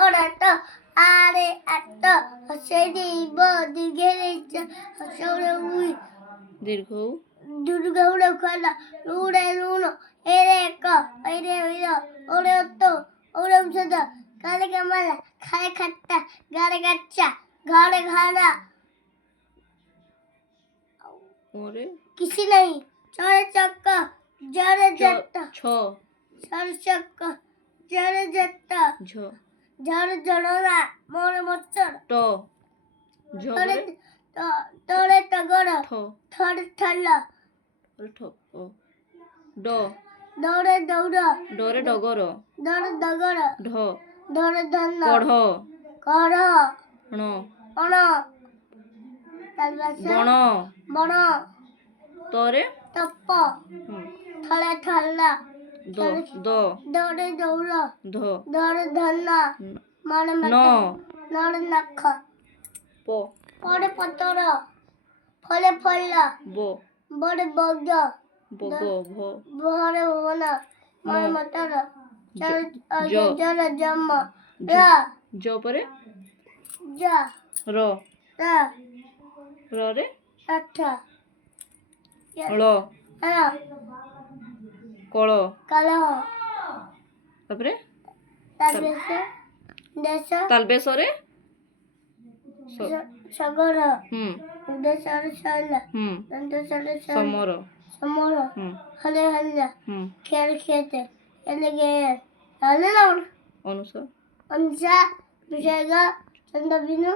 오라또 아래 아또 허세디 이보 니게레자 허소레 우이 দীর্ঘ দুর্গাউড়ে খালা রুড়ে রুনো এরে ক এরে ইরো ওরে তো ওরে উসদা কালে কামালা খায় খাট্টা গাড়ে গাচ্চা ঘরে ঘাড়া ওরে কিছু নেই চড়ে চক্কা জড়ে জট্টা ছ চড়ে চক্কা জড়ে জট্টা ঝ ঝড় জড়রা মোরে মোচর ট ঝ তোরে পরে তোরে টগর ঠ থরে ঠল্লা ওরে ঠ ও ড দৌড়ে দৌড় ডরে ডগর দৌড়ে দগর ঢ দৌড়ে ধন্য কঢ় কর ণ অন তালবাসা বণ বন তরে তপ্প হুম, থলে ঠল্লা দ দ দৌড়ে দৌড় ধ দৌড়ে ধন্য মনে ন মত নড়ে নখ প পরে পতর ফলে ফল্লা ব বড়ে বগ্য বগ ভ ভরে ভবন মনে ম মতর জ জল জম জ রা জ পরে যা র রা র রে আঠা ଳ হ্যাঁ কଳ কালো তারপরে তালবেসে দেশ তালবেসরে স সগর হুম দেশর সল হুম দন্তসর সল সমর সমর হুম হলে হল্লা হুম খেল খেতে এলেগে হলে না অনুসার অনসা বিজয়গা চন্দ্রবিনু